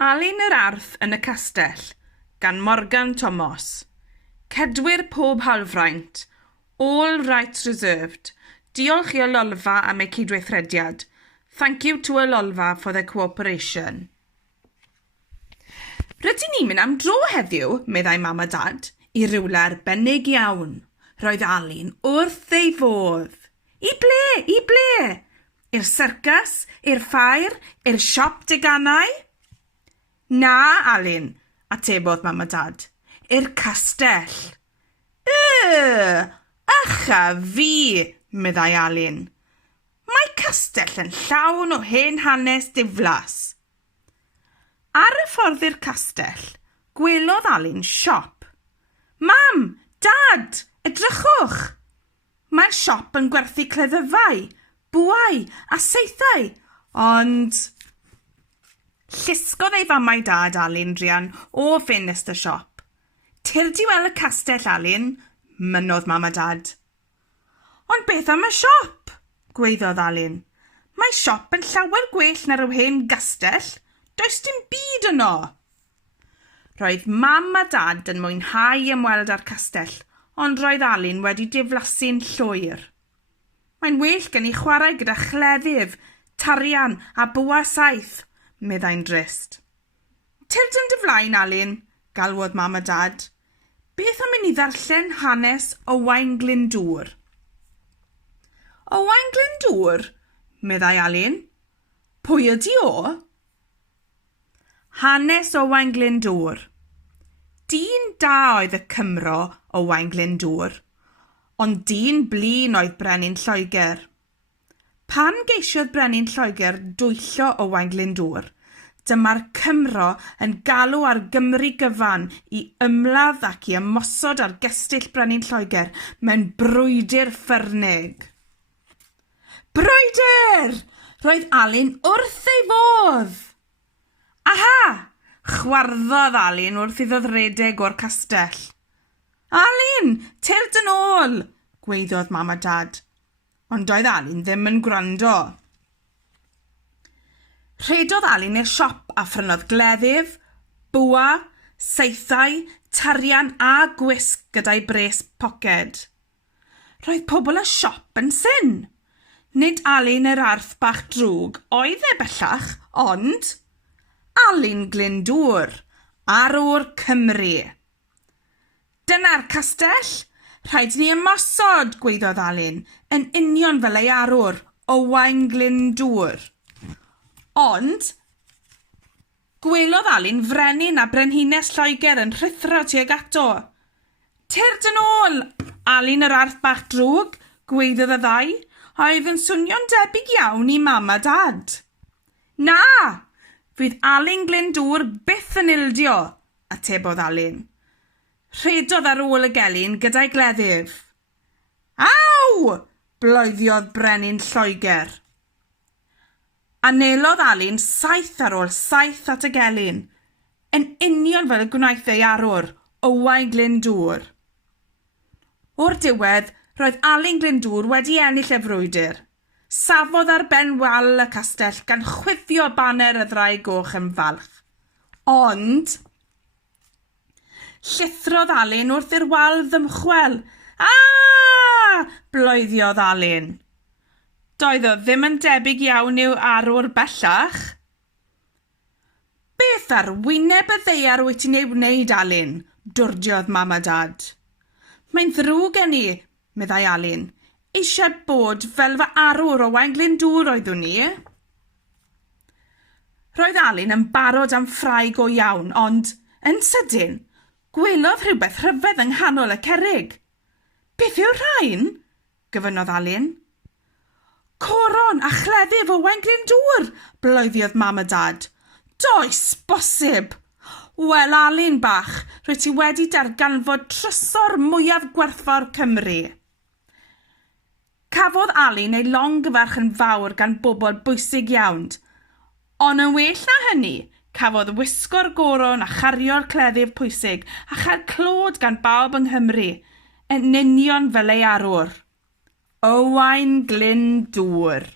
Alun yr Arth yn y Castell, gan Morgan Thomas. Cedwyr pob halfraint. All rights reserved. Diolch i Lolfa am ei cydweithrediad. Thank you to Lolfa for their cooperation. Rydyn ni'n mynd am dro heddiw, meddai mam a dad, i rywle arbennig iawn. Roedd Alun wrth ei fodd. I ble? I ble? I'r syrcas? I'r ffair? I'r siop deganau? Na, Alun, atebodd mam a dad. I'r castell. Ycha fi, meddai Alun. Mae castell yn llawn o hen hanes diflas. Ar y ffordd i'r castell, gwelodd Alun siop. Mam, dad, edrychwch! Mae'r siop yn gwerthu cleddyfau, bwau a seithau, ond... Llusgodd ei famau dad Alun drian o ffenest y siop. Tir di weld y castell, Alun, mynnodd mam a dad. Ond beth am y siop? Gweiddodd Alun. Mae siop yn llawer gwell na'r yw hen gastell. Does dim byd yno. Roedd mam a dad yn mwynhau ymweld â'r castell, ond roedd Alun wedi diflasu'n llwyr. Mae'n well gen i chwarae gyda chleddyf, tarian a bwa saith, meddai'n drist. Tyrd yn dyflaen, Alun, galwodd mam a dad. Beth am i ddarllen hanes Owain Glyndŵr? Owain Glyndŵr, meddai Alun. Pwy ydi o? Hanes Owain Glyndŵr. Dyn da oedd y Cymro Owain Glyndŵr, ond dyn blin oedd Brenin Lloegr. Pan geisiodd Brenin Lloegr dwyllo Owain Glyndŵr, dyma'r Cymro yn galw ar Gymru gyfan i ymladd ac i ymosod ar gestyll Brenin Lloegr mewn brwydr ffyrnig. Brwydr! Roedd Alun wrth ei fodd. Aha! Chwarddodd Alun wrth iddo redeg o'r castell. Alun, tyrd yn ôl, gweiddodd mam a dad. Ond doedd Alun ddim yn gwrando. Rhedodd Alun i'r siop a phrynodd gleddyf, bwa, seithau, tarian a gwisg gyda'i bres poced. Roedd pobl y siop yn syn. Nid Alun yr Arth bach drwg oedd e bellach, ond Alun Glyndŵr, arwr Cymru. Dyna'r castell? Rhaid ni ymosod, gweiddodd Alun, yn union fel ei arwr, Owain Glyndŵr. Ond, gwelodd Alun frenin a brenhines Lloegr yn rhithro tuag ato. Tyrd yn ôl, Alun yr Arth bach drwg, gweiddodd y ddau, a oedd yn swnio'n debyg iawn i mam a dad. Na, fydd Alun Glyndŵr byth yn ildio, atebodd Alun. Rhedodd ar ôl y gelyn gyda'i gleddyf. Aw! Bloediodd Brenin Lloegr. Anelodd Alun saith ar ôl saith at y gelyn, yn union fel y gwnaeth ei arwr, Owain Glyndŵr. O'r diwedd, roedd Alun Glyndŵr wedi ennill y frwydr. Safodd ar ben wal y castell gan chwifio baner y ddau goch yn falch. Ond, llithrodd Alun wrth i'r wal ddymchwel. Bloediodd Alun. Doedd o ddim yn debyg iawn i'w arwr bellach. Beth ar wyneb y ddeiar wyt ti'n ei wneud, Alun? Dwrdiodd mam a dad. Mae'n ddrwg gen i, meddai Alun, eisiau bod fel fy arwr Owain Glyndŵr oeddwn ni. Roedd Alun yn barod am ffrae go iawn, ond, yn sydyn, gwelodd rhywbeth rhyfedd yng nghanol y cerrig. Beth yw'r rhain? Gyfynnodd Alun. Coron a chleddyf Owain Glyndŵr, bloediodd mam a dad. Does bosib. Wel, Alun bach, rwy ti wedi darganfod trysor mwyaf gwerthfawr Cymru. Cafodd Alun ei longyfarch yn fawr gan bobl bwysig iawn, ond yn well na hynny, cafodd wisgo'r goron a chario'r cleddyf pwysig a chael clod gan bawb yng Nghymru, yn union fel ei arwr. Owain Glyndŵr.